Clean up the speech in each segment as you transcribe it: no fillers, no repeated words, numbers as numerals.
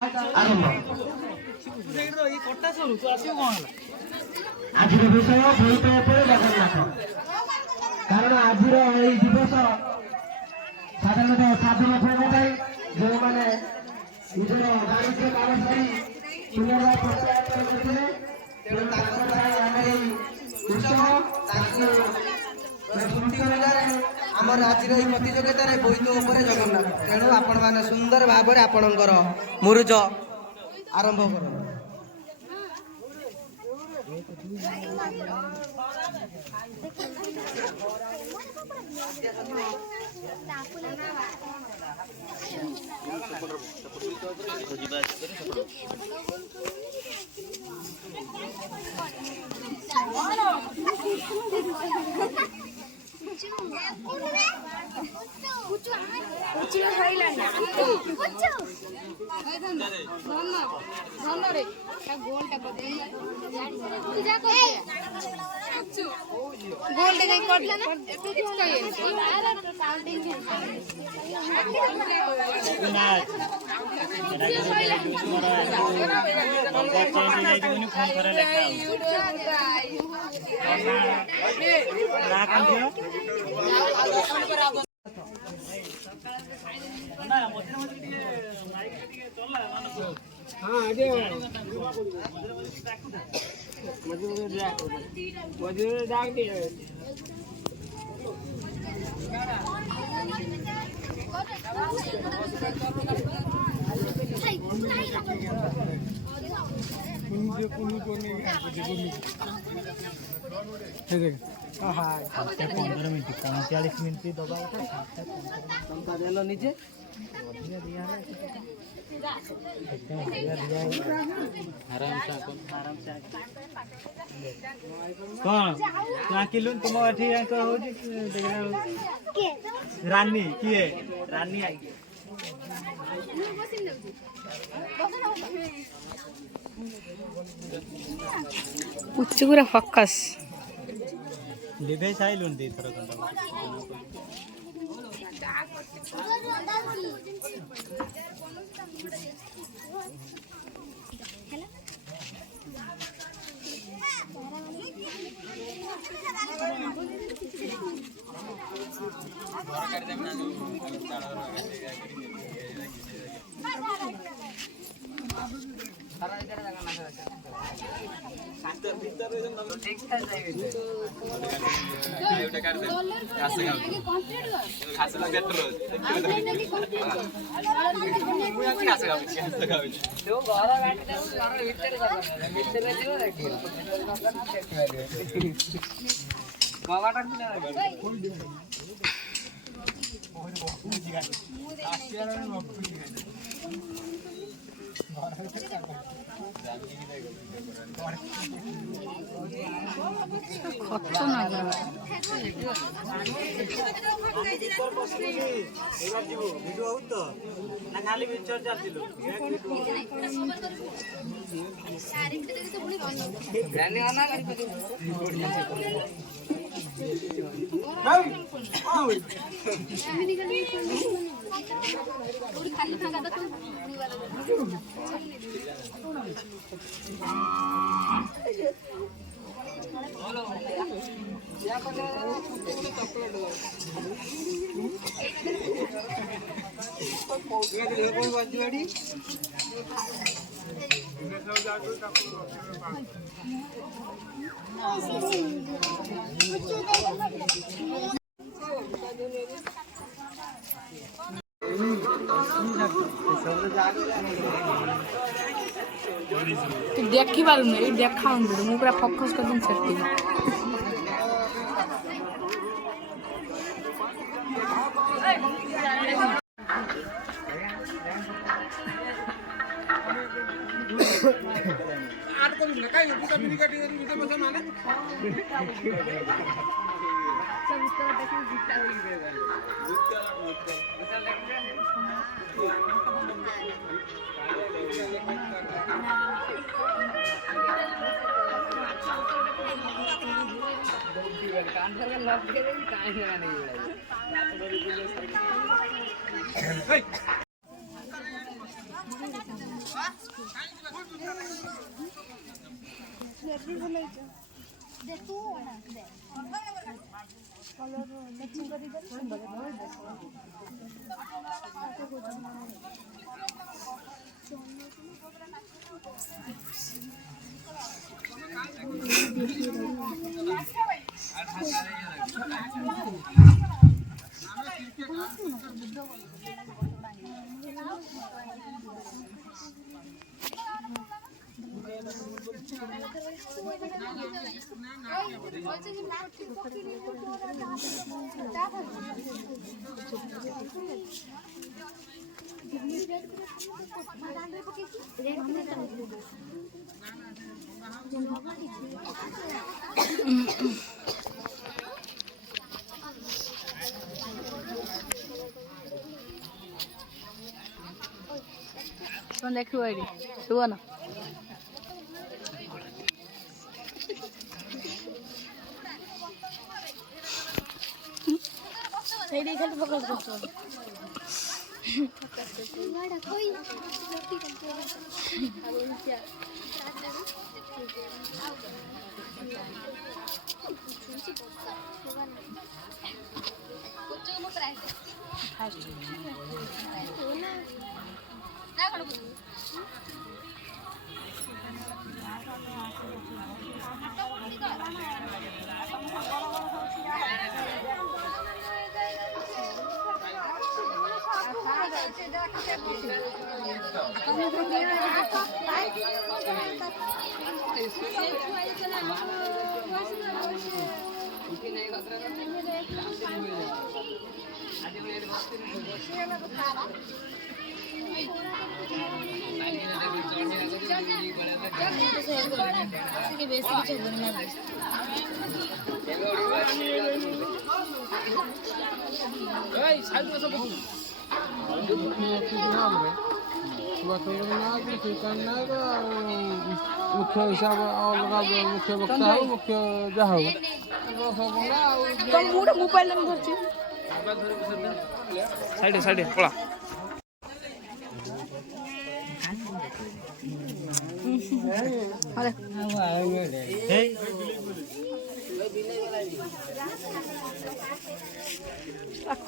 आरंभ आज विषय बोईत जगन्नाथ कारण आज दिवस साधारणतः साधन फल जो मैंने निजर दारिद्र्य काल सारी पुनर्वार प्रत्याहार आमर आज प्रतियोगित बोईत जगन्नाथ तेणु आपण मैंने सुंदर भाव आपणकर मुरुज आरंभ कर निजे तुम रानी किए रानी आई पूरा फोकस लिभे साइलुन दे थोड़ा तू देखी पारुन देखा मु पूरा फोकस कर दूं सेट देखियो आईडी सुबह ना এইটাই খালি ফোকাস করছো मुख्य हिसाब अलग मुख्य वक्ता हो मुख्य जहाँ हो मोबाइल नंबर साइड साइड पड़ा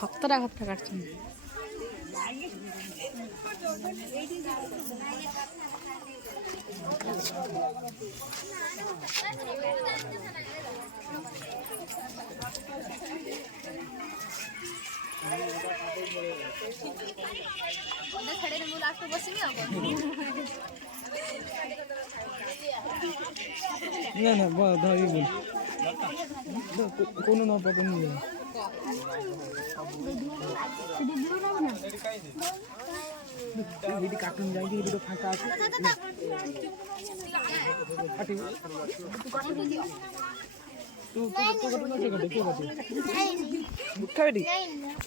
खतरा खतरा काटछन ना ना धरी बोल कोनो ना पकड़ नहीं कार्टून जाएगी वीडियो फांका আছে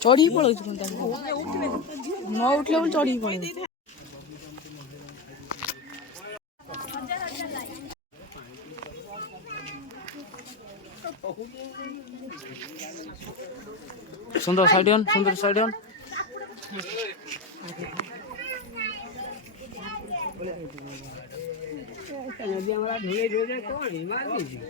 चढ़ी पड़े न उठले चढ़ी पड़े सुंदर साइड नदी हमारा ढूंढे ढूंढे कौन मार दीजिए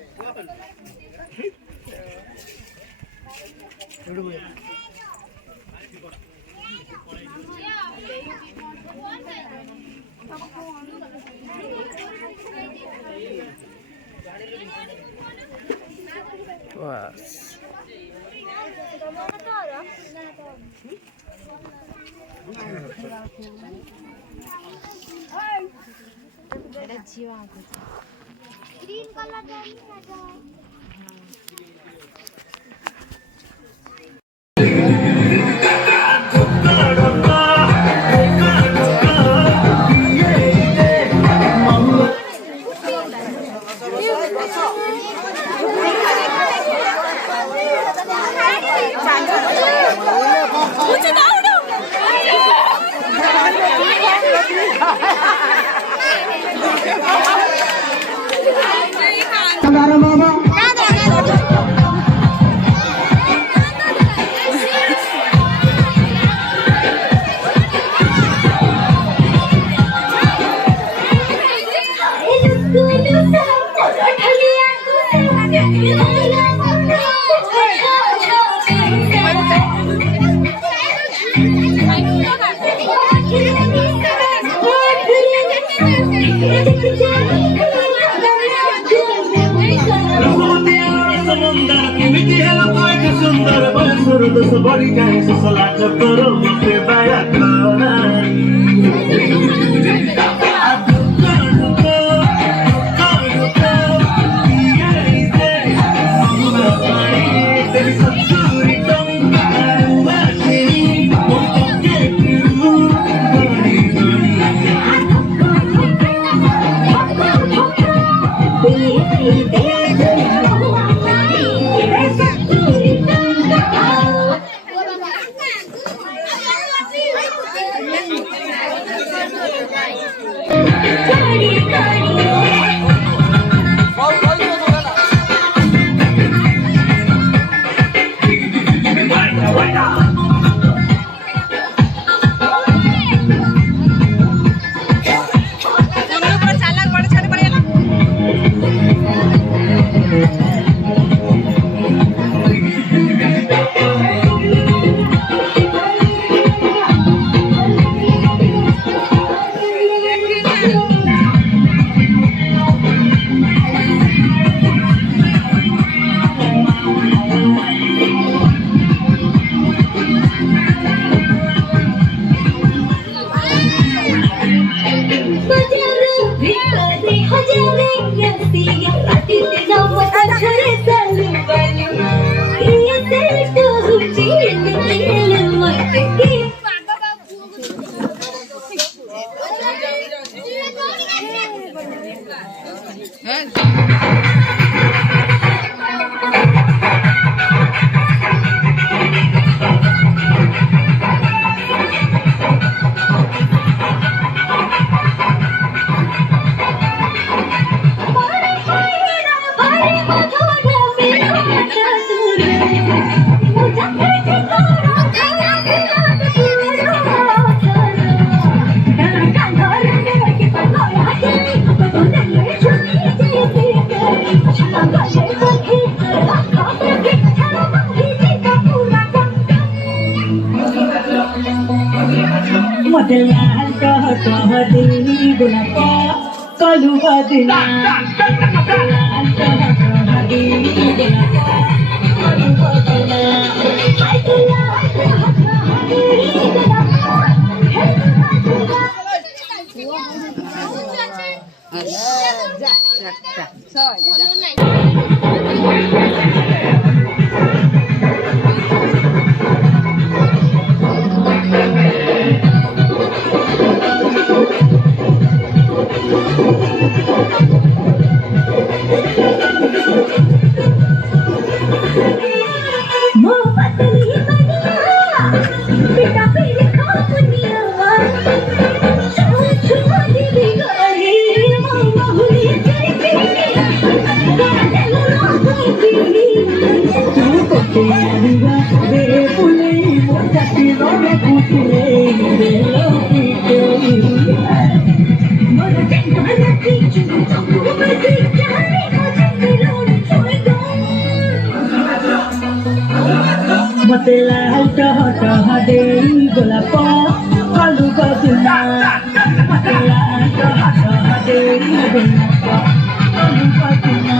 बस ग्रीन कलर बाबा पड़ी जाए सुसला चक्कर मते बाया मते लाल टह टह दे गोलाप कलु बदना मते लाल टह टह दे गोलाप कलु बदना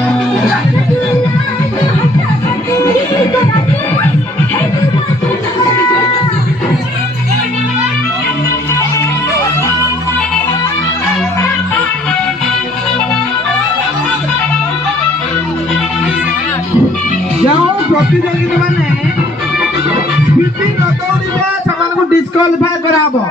जाओ प्रतियोगिता माने स्पीड न दौड़िबे समान डिस्क्वालिफाई कराबो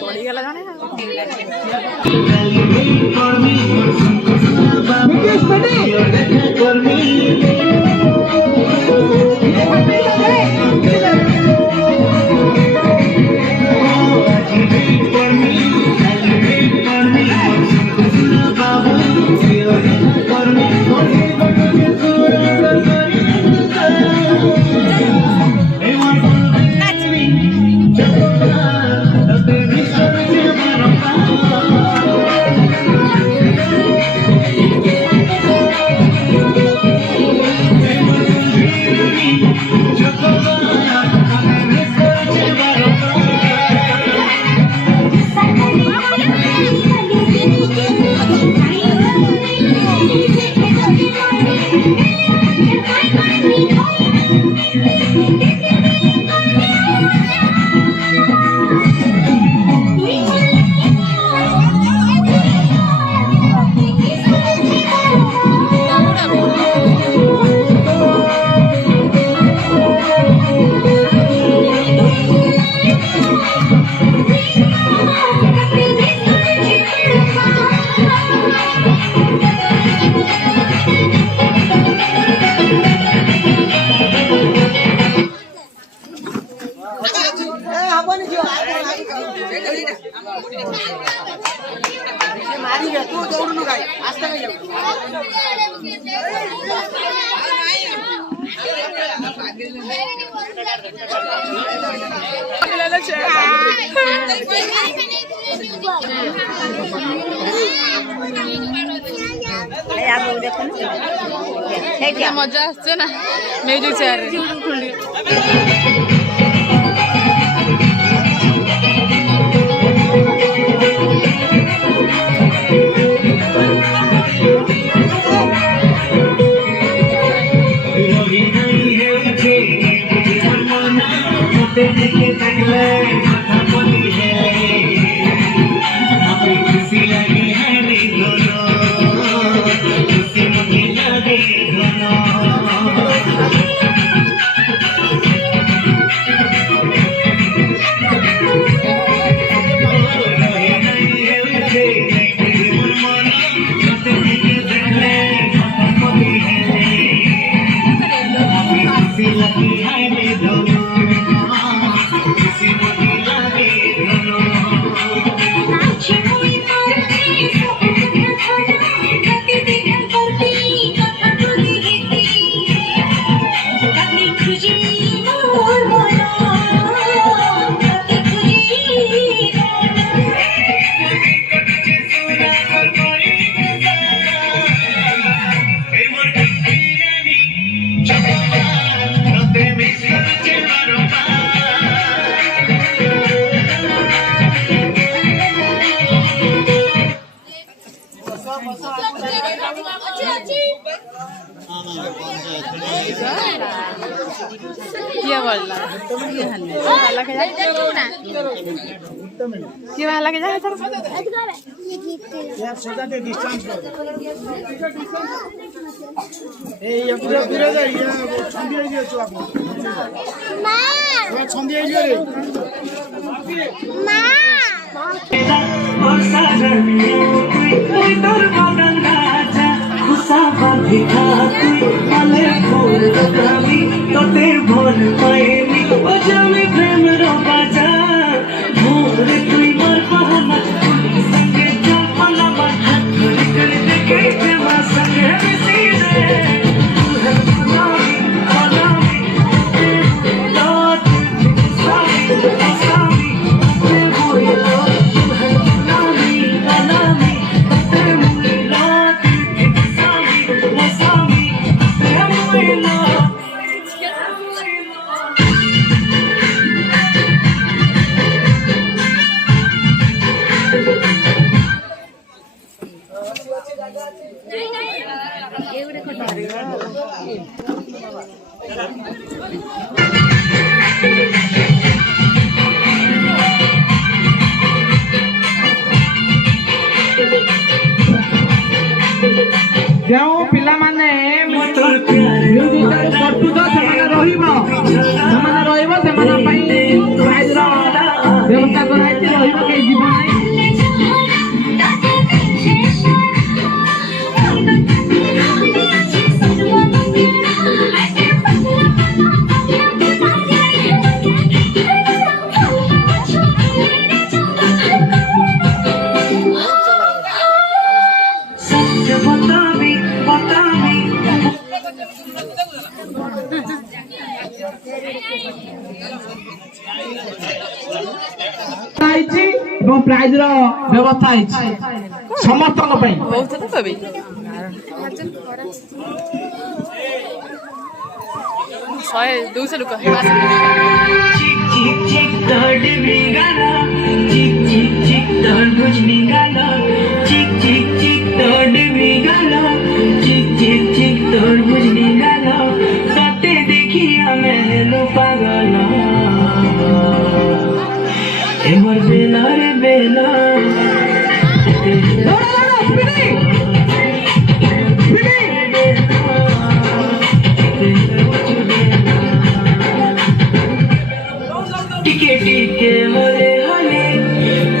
पड़ी गला जाने मजा आसছে ना म्यूजिक चेयर किया बोलला वाला के किया वाला के जा यार सोचा के डिस्टेंस ए ये पूरा पूरा जाइए वो छंदी आई दियो आप मां वो छंदी आई दियो रे मां और साजन कोई तोर बदन राजा खुशा बाधिका मले फूल कभी तोते भोल पाएनी ओ जमी प्रेम रो बाजा भोर तुई मोर बहाना संगे चपला बात कर देखे प्रेमा संगे बिसी रे तू है बनावी लौट सावी ते बोलो तू है बनावी ते मुझे लौट सावी ते मुझे लौट ଯେଉଁ ପିଲାମାନେ ମ୍ୟୁଜିକାଲ ପ୍ରସ୍ତୁତ ସେମାନେ ରହିବ ସେମାନଙ୍କ ପାଇଁ ପ୍ରାଇଜର ବ୍ୟବସ୍ଥା କରାଯାଇଛି ରହିବ କେହି ଯିବ ନାହିଁ ଏବଂ ପ୍ରାଇଜର ବ୍ୟବସ୍ଥା ହେଇଛି ସମସ୍ତଙ୍କ ପାଇଁ ବହୁତ ତ କବି ଶହେ 200 ଲୋକ चिक चिक चिक दर्द में गाना चिक चिक चिक तरबूज में गाना चिक चिक चिक दर्द में गाना चिक चिक चिक तरबूज में गाना सत्य देखिया मैंने लो पागल एमर बेला रे बेला टिके टिके होले होले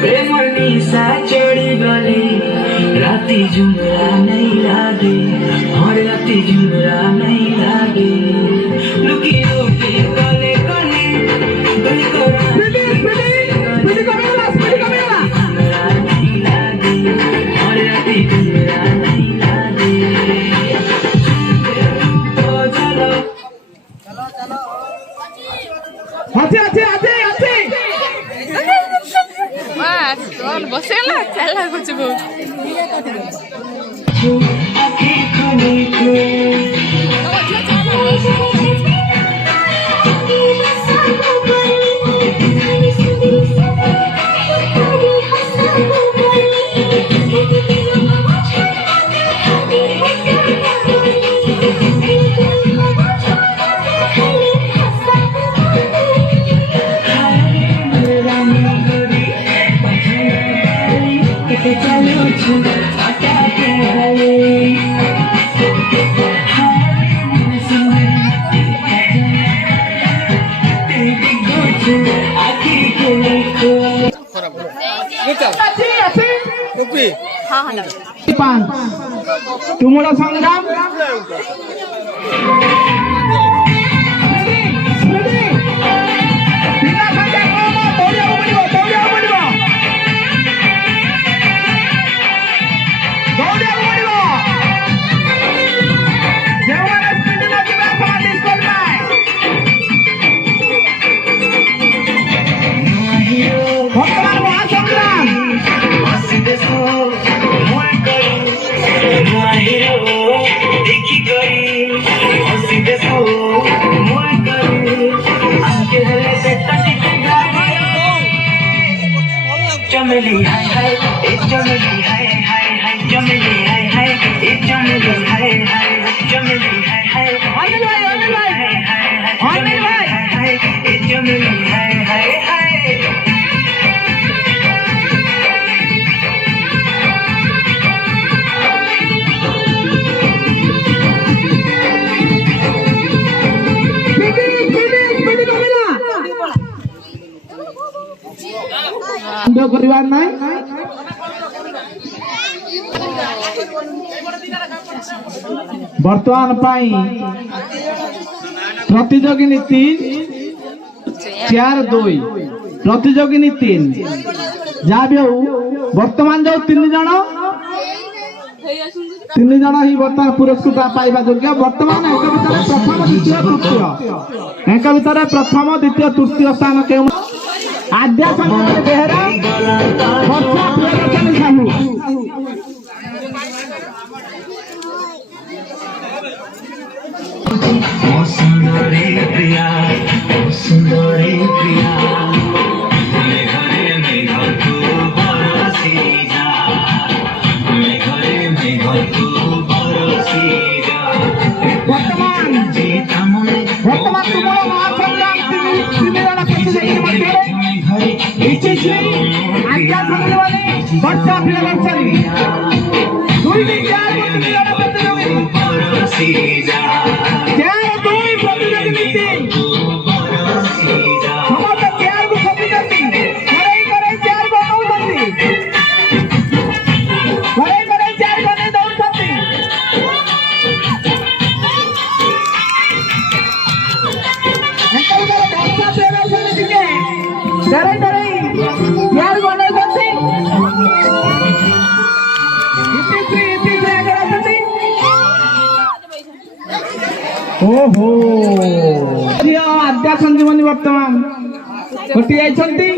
प्रेमर निशा चढ़ी गले राती झुमरा नहीं लागे और राती झुमरा नहीं लागे लुकी लुकी गले गले गले झुमरा नहीं लागे और राती झुमरा नहीं लागे चलो चलो আছে আছে আছে আছে বাস তোর বসে গেল চালা করছে বউ ତୁମର ସଂଗ୍ରାମ चमेली हाय हाय चमेली हाय हाय हाय चमेली हाय हाय चमेली हाय हाय चमेली हाय हाय अनिल भाई चमेली हाय हाय हाय କରିବାର ନାହିଁ ବର୍ତ୍ତମାନ ପାଇଁ ପ୍ରତିଯୋଗିନୀ 3 4 2 ପ୍ରତିଯୋଗିନୀ 3 ଯାହା ବି ହଉ ବର୍ତ୍ତମାନ ଯୋଉ 3 ଜଣ ହିଁ ବର୍ତ୍ତମାନ ପୁରସ୍କୃତ ପାଇବା ଯୋଗ୍ୟ ବର୍ତ୍ତମାନ ଏଙ୍କ ଭିତରେ ପ୍ରଥମ ଦ୍ୱିତୀୟ ତୃତୀୟ ସ୍ଥାନ କେଉଁ आद्या संजय बेहरा वर्षा प्रियदर्शनी साहू सुंदरी प्रिया सुंदरी प्रिया मैं घर को बरसी जा मैं घर को बरसी जा वर्तमान तुम्हारा महासंग्राम आज्ञा संजय वर्षा प्रियदर्शनी 2 ओहो आद्या संजीवनी वर्तमान घटी जाइछंती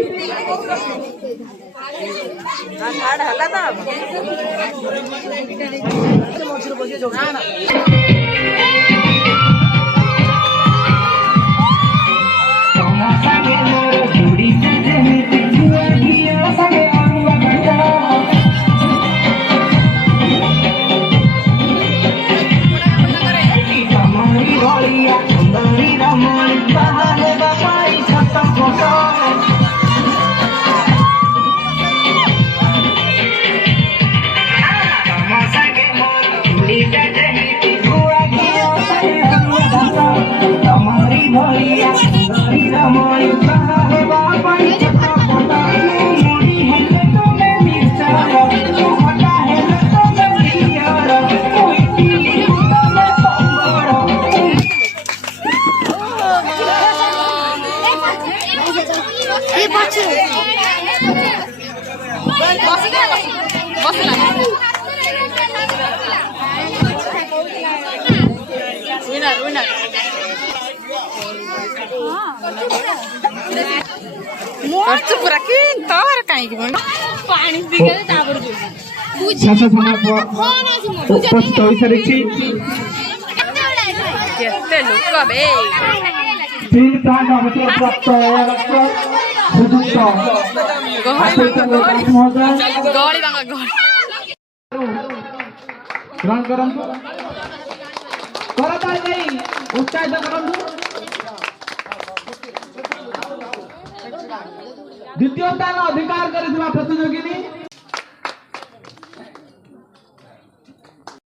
ପୁରା କି ତୋର କାହିଁକି ପାଣି ପିଇଲେ ତାପରେ ଶେଷ ସମୟ ଉପସ୍ଥିତ ହୋଇସାରିଛି। କେତେ ଲୋକ ବେ ଷ୍ଟିଲ୍ ପ୍ଲାଣ୍ଟ ଅବସରପ୍ରାପ୍ତ ଶ୍ରୀଯୁକ୍ତ ମହୋଦୟ ଗହଳି ବାଙ୍ଗା ଗହଳି ଗ୍ରହଣ କରନ୍ତୁ। କରତାଳି ଦେଇ ଉତ୍ସାହିତ କରନ୍ତୁ। ଦ୍ୱିତୀୟ ସ୍ଥାନ ଅଧିକାର କରିଥିବା ପ୍ରତିଯୋଗିନୀ